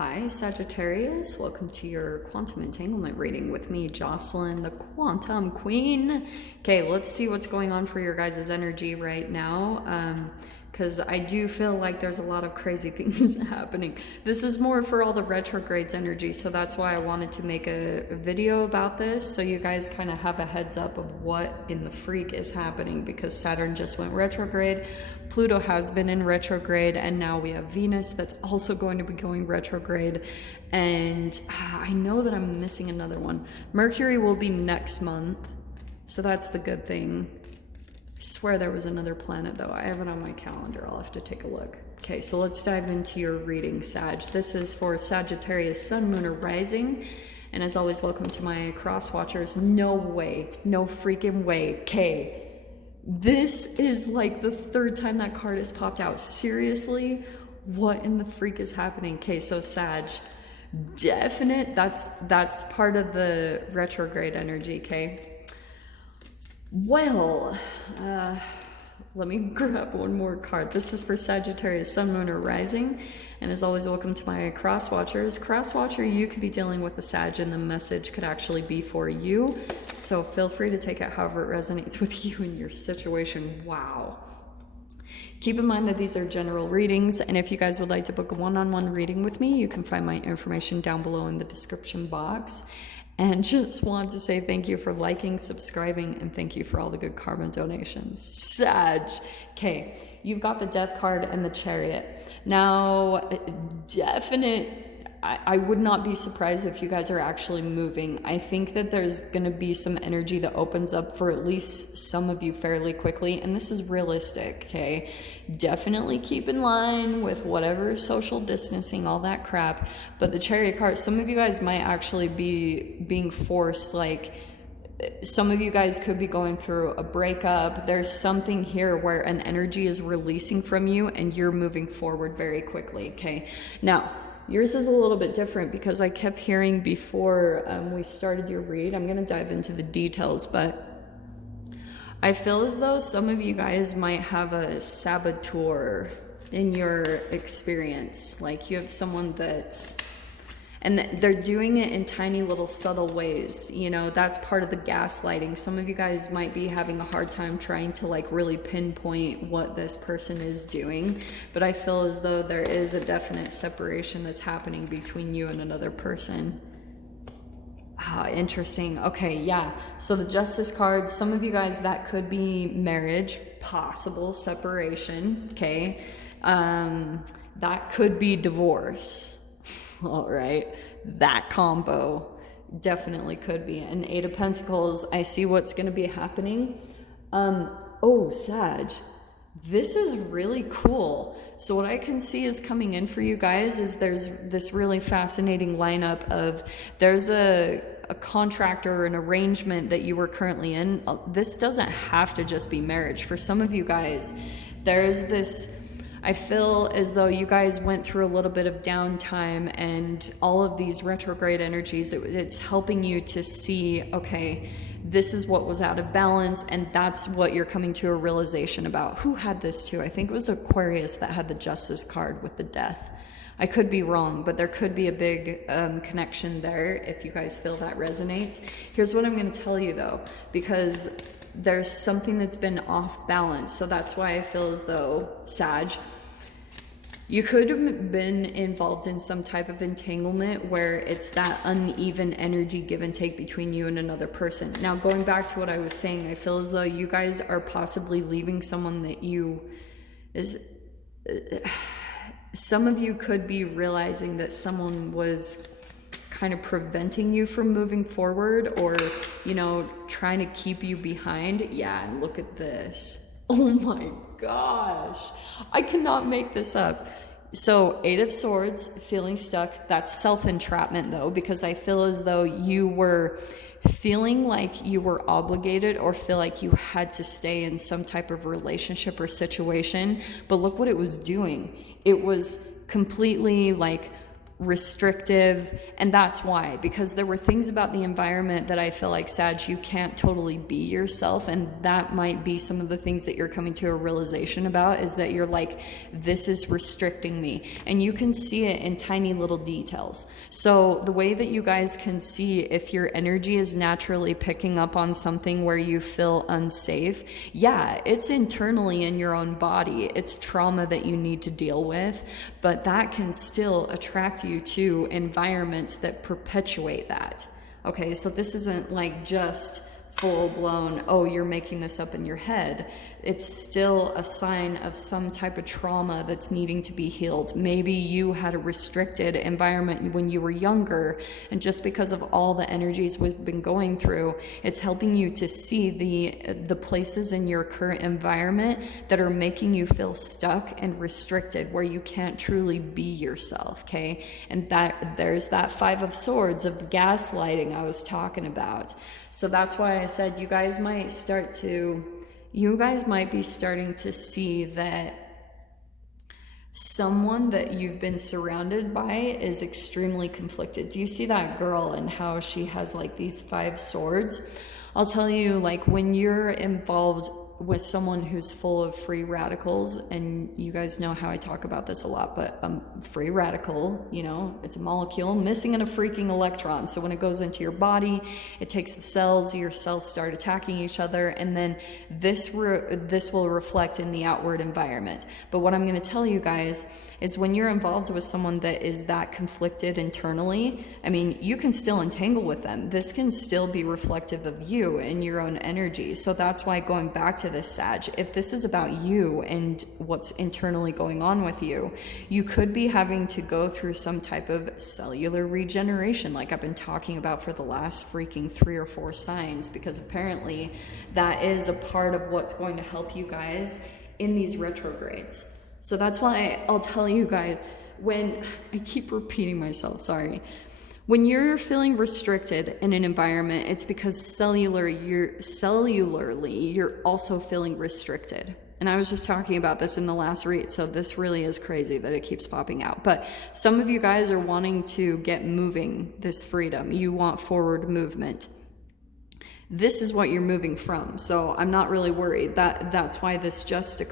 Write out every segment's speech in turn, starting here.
Hi, Sagittarius. Welcome to your quantum entanglement reading with me, Jocelyn, the quantum queen. Okay, let's see what's going on for your guys' energy right now. Because I do feel like there's a lot of crazy things happening. This is more for all the retrogrades energy, so that's why I wanted to make a video about this, so you guys kind of have a heads up of what in the freak is happening, because Saturn just went retrograde, Pluto has been in retrograde, and now we have Venus that's also going to be going retrograde, and I know that I'm missing another one. Mercury will be next month, so that's the good thing. I swear there was another planet though. I have it on my calendar. I'll have to take a look. Okay, so let's dive into your reading, Sag. This is for Sagittarius, Sun, Moon, or Rising. And as always, welcome to my cross watchers. No way. No freaking way. Okay. This is like the third time that card has popped out. Seriously? What in the freak is happening? Okay, so Sag. Definite. That's part of the retrograde energy, okay? Well, let me grab one more card. This is for Sagittarius, Sun, Moon, or Rising. And as always, welcome to my cross watchers. Cross watcher, you could be dealing with a Sag, and the message could actually be for you. So feel free to take it however it resonates with you in your situation. Wow. Keep in mind that these are general readings, and if you guys would like to book a one-on-one reading with me, you can find my information down below in the description box. And just want to say thank you for liking, subscribing, and thank you for all the good karma donations. Sag. Okay, you've got the Death card and the Chariot. Now, definite, I would not be surprised if you guys are actually moving. I think that there's going to be some energy that opens up for at least some of you fairly quickly, and this is realistic, okay? Definitely keep in line with whatever social distancing, all that crap, but the Chariot card, some of you guys might actually be being forced, like, some of you guys could be going through a breakup. There's something here where an energy is releasing from you and you're moving forward very quickly, okay? Now, yours is a little bit different because I kept hearing before we started your read, I'm going to dive into the details, but I feel as though some of you guys might have a saboteur in your experience. Like you have someone that's, and they're doing it in tiny little subtle ways. You know, that's part of the gaslighting. Some of you guys might be having a hard time trying to like really pinpoint what this person is doing. But I feel as though there is a definite separation that's happening between you and another person. Ah, interesting. Okay, yeah. So the Justice card, some of you guys, that could be marriage, possible separation, okay? That could be divorce. All right, that combo definitely could be. An Eight of Pentacles, I see what's going to be happening. Oh, Sag, this is really cool. So what I can see is coming in for you guys is there's this really fascinating lineup of, there's a contract or an arrangement that you were currently in. This doesn't have to just be marriage. For some of you guys, there's this, I feel as though you guys went through a little bit of downtime, and all of these retrograde energies, it's helping you to see, okay, this is what was out of balance, and that's what you're coming to a realization about. Who had this too? I think it was Aquarius that had the Justice card with the Death. I could be wrong, but there could be a big connection there if you guys feel that resonates. Here's what I'm going to tell you though, because there's something that's been off balance. So that's why I feel as though, Sag, you could have been involved in some type of entanglement where it's that uneven energy give and take between you and another person. Now, going back to what I was saying, I feel as though you guys are possibly leaving someone that you is... some of you could be realizing that someone was kind of preventing you from moving forward, or, you know, trying to keep you behind. Yeah, and look at this. Oh my gosh. I cannot make this up. So, Eight of Swords, feeling stuck. That's self-entrapment though, because I feel as though you were feeling like you were obligated or feel like you had to stay in some type of relationship or situation. But look what it was doing. It was completely like restrictive, and that's why, because there were things about the environment that I feel like, Sag, you can't totally be yourself, and that might be some of the things that you're coming to a realization about, is that you're like, this is restricting me, and you can see it in tiny little details. So the way that you guys can see if your energy is naturally picking up on something where you feel unsafe, yeah, it's internally in your own body, it's trauma that you need to deal with, but that can still attract you to environments that perpetuate that. Okay, so this isn't like just full-blown, oh, you're making this up in your head. It's still a sign of some type of trauma that's needing to be healed. Maybe you had a restricted environment when you were younger, and just because of all the energies we've been going through, it's helping you to see the places in your current environment that are making you feel stuck and restricted, where you can't truly be yourself, okay? And that there's that Five of Swords of gaslighting I was talking about. So that's why I said you guys might be starting to see that someone that you've been surrounded by is extremely conflicted. Do you see that girl and how she has like these 5 swords? I'll tell you, like, when you're involved with someone who's full of free radicals, and you guys know how I talk about this a lot, but free radical, you know, it's a molecule missing in a freaking electron. So when it goes into your body, it takes the cells, your cells start attacking each other, and then this will reflect in the outward environment. But what I'm going to tell you guys is, when you're involved with someone that is that conflicted internally, I mean, you can still entangle with them. This can still be reflective of you and your own energy. So that's why, going back to this, Sag, if this is about you and what's internally going on with you, you could be having to go through some type of cellular regeneration, like I've been talking about for the last freaking 3 or 4 signs, because apparently that is a part of what's going to help you guys in these retrogrades. So that's why I'll tell you guys, when I keep repeating myself, sorry. When you're feeling restricted in an environment, it's because cellularly, you're also feeling restricted. And I was just talking about this in the last read, so this really is crazy that it keeps popping out. But some of you guys are wanting to get moving, this freedom. You want forward movement. This is what you're moving from. So I'm not really worried. That's why this justice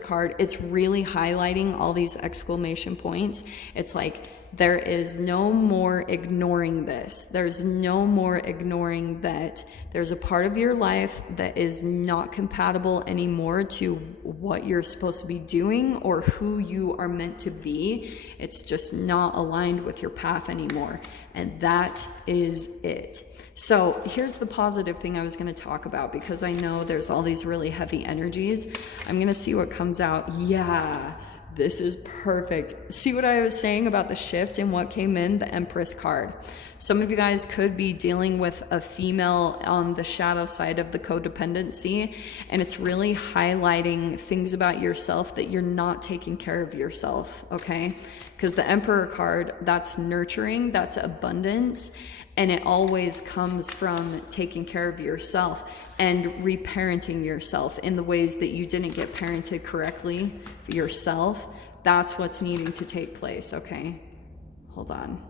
card, it's really highlighting all these exclamation points. It's like, there is no more ignoring this. There's no more ignoring that there's a part of your life that is not compatible anymore to what you're supposed to be doing or who you are meant to be. It's just not aligned with your path anymore. And that is it. So here's the positive thing I was going to talk about, because I know there's all these really heavy energies. I'm going to see what comes out. Yeah, this is perfect. See what I was saying about the shift and what came in? The Empress card. Some of you guys could be dealing with a female on the shadow side of the codependency, and it's really highlighting things about yourself that you're not taking care of yourself, okay? Because the Emperor card, that's nurturing, that's abundance, and it always comes from taking care of yourself and reparenting yourself in the ways that you didn't get parented correctly yourself. That's what's needing to take place, okay? Hold on.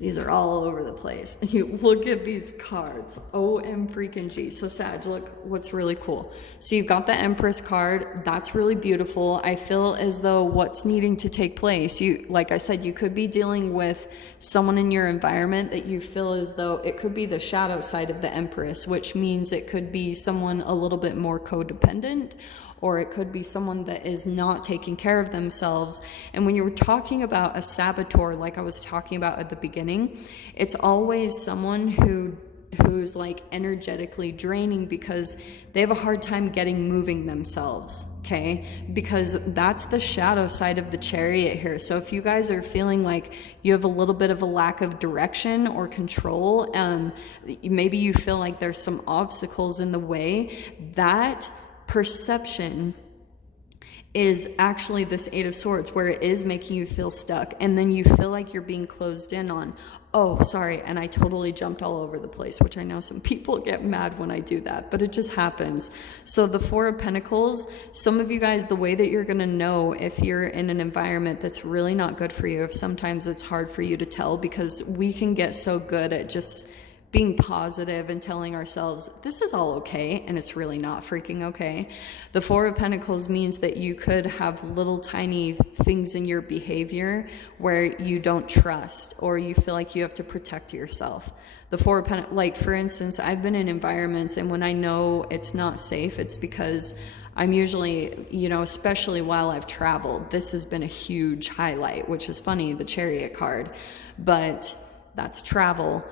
These are all over the place. You look at these cards. OM freaking G. So Sag, look what's really cool. So you've got the Empress card. That's really beautiful. I feel as though what's needing to take place, you, like I said, you could be dealing with someone in your environment that you feel as though it could be the shadow side of the Empress, which means it could be someone a little bit more codependent, or it could be someone that is not taking care of themselves. And when you're talking about a saboteur, like I was talking about at the beginning, it's always someone who's like energetically draining because they have a hard time getting moving themselves, okay? Because that's the shadow side of the Chariot here. So if you guys are feeling like you have a little bit of a lack of direction or control, maybe you feel like there's some obstacles in the way, that perception is actually this Eight of Swords, where it is making you feel stuck, and then you feel like you're being closed in on. Oh, sorry, and I totally jumped all over the place, which I know some people get mad when I do that, but it just happens. So the Four of Pentacles, some of you guys, the way that you're going to know if you're in an environment that's really not good for you, if sometimes it's hard for you to tell, because we can get so good at just being positive and telling ourselves this is all okay, and it's really not freaking okay. The Four of Pentacles means that you could have little tiny things in your behavior where you don't trust, or you feel like you have to protect yourself. The Four of Pentacles, like for instance, I've been in environments, and when I know it's not safe, it's because I'm usually, you know, especially while I've traveled, this has been a huge highlight, which is funny, the Chariot card, but that's travel.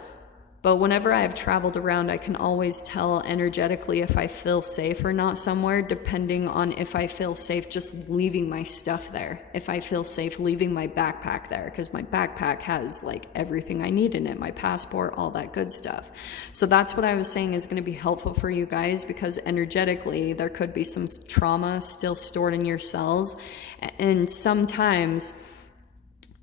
But whenever I have traveled around, I can always tell energetically if I feel safe or not somewhere, depending on if I feel safe just leaving my stuff there. If I feel safe leaving my backpack there, because my backpack has like everything I need in it, my passport, all that good stuff. So that's what I was saying is going to be helpful for you guys, because energetically there could be some trauma still stored in your cells. And sometimes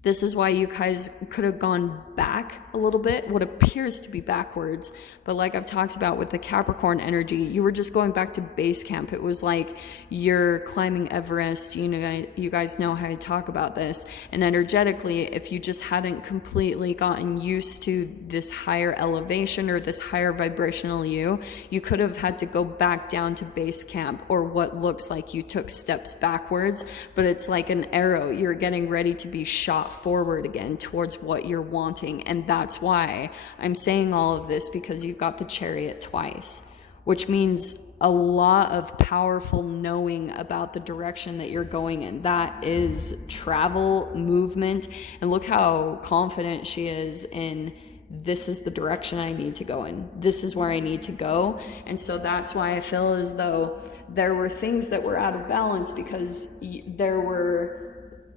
this is why you guys could have gone back a little bit, what appears to be backwards. But like I've talked about with the Capricorn energy, you were just going back to base camp. It was like you're climbing Everest. You know, you guys know how I talk about this. And energetically, if you just hadn't completely gotten used to this higher elevation or this higher vibrational you could have had to go back down to base camp, or what looks like you took steps backwards. But it's like an arrow. You're getting ready to be shot forward again towards what you're wanting. And that's why I'm saying all of this, because you've got the Chariot twice, which means a lot of powerful knowing about the direction that you're going in. That is travel, movement, and look how confident she is in, this is the direction I need to go in. This is where I need to go. And so that's why I feel as though there were things that were out of balance, because there were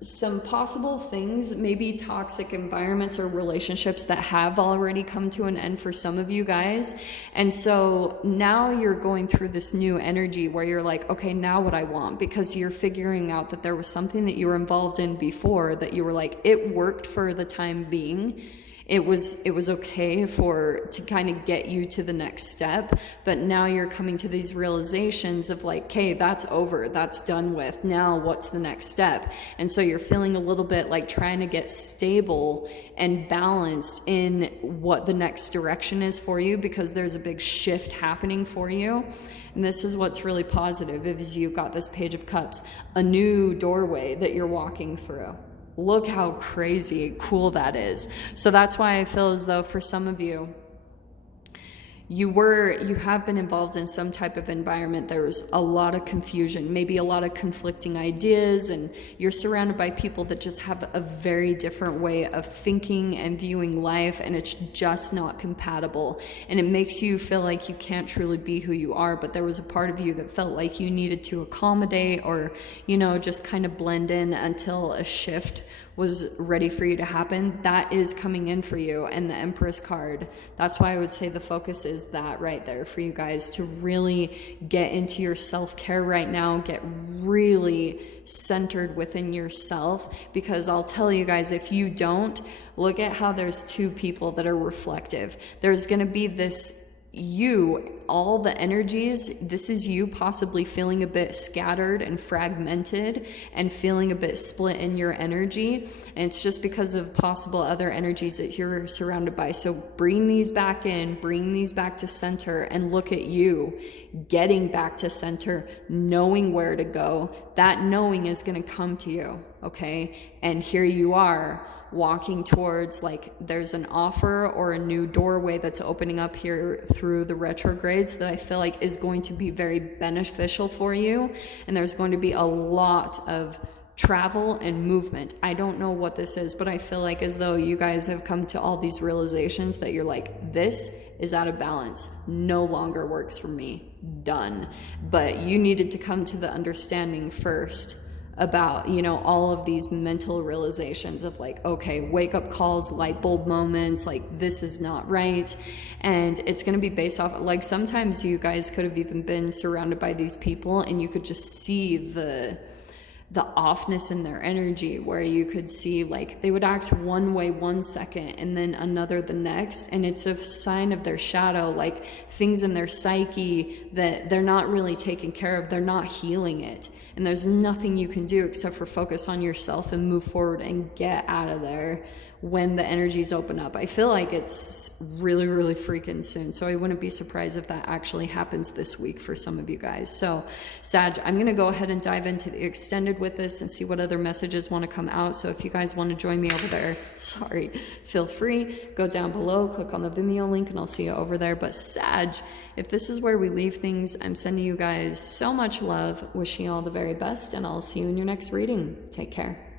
some possible things, maybe toxic environments or relationships that have already come to an end for some of you guys. And so now you're going through this new energy where you're like, okay, now what I want, because you're figuring out that there was something that you were involved in before that you were like, it worked for the time being. It was okay to kind of get you to the next step, but now you're coming to these realizations of like, okay, that's over, that's done with, now what's the next step? And so you're feeling a little bit like trying to get stable and balanced in what the next direction is for you, because there's a big shift happening for you. And this is what's really positive, is you've got this Page of Cups, a new doorway that you're walking through. Look how crazy cool that is. So that's why I feel as though for some of you, you have been involved in some type of environment. There was a lot of confusion, maybe a lot of conflicting ideas, and you're surrounded by people that just have a very different way of thinking and viewing life, and it's just not compatible. And it makes you feel like you can't truly be who you are, but there was a part of you that felt like you needed to accommodate, or, you know, just kind of blend in until a shift was ready for you to happen. That is coming in for you. And the Empress card, that's why I would say the focus is that right there for you guys, to really get into your self-care right now, get really centered within yourself. Because I'll tell you guys, if you don't, look at how there's two people that are reflective. There's going to be this you, all the energies, this is you possibly feeling a bit scattered and fragmented and feeling a bit split in your energy, and it's just because of possible other energies that you're surrounded by. So bring these back in, bring these back to center, and look at you getting back to center, knowing where to go. That knowing is going to come to you, okay? And here you are walking towards, like, there's an offer or a new doorway that's opening up here through the retrogrades that I feel like is going to be very beneficial for you. And there's going to be a lot of travel and movement. I don't know what this is, but I feel like as though you guys have come to all these realizations that you're like, this is out of balance, no longer works for me, done. But you needed to come to the understanding first about, you know, all of these mental realizations of like, okay, wake up calls, light bulb moments, like this is not right. And it's going to be based off, like, sometimes you guys could have even been surrounded by these people and you could just see the the offness in their energy, where you could see like they would act one way 1 second and then another the next, and it's a sign of their shadow, like things in their psyche that they're not really taking care of, they're not healing it, and there's nothing you can do except for focus on yourself and move forward and get out of there when the energies open up. I feel like it's really, really freaking soon. So I wouldn't be surprised if that actually happens this week for some of you guys. So Sag, I'm going to go ahead and dive into the extended with this and see what other messages want to come out. So if you guys want to join me over there, feel free. Go down below, click on the Vimeo link, and I'll see you over there. But Sag, if this is where we leave things, I'm sending you guys so much love, wishing you all the very best, and I'll see you in your next reading. Take care.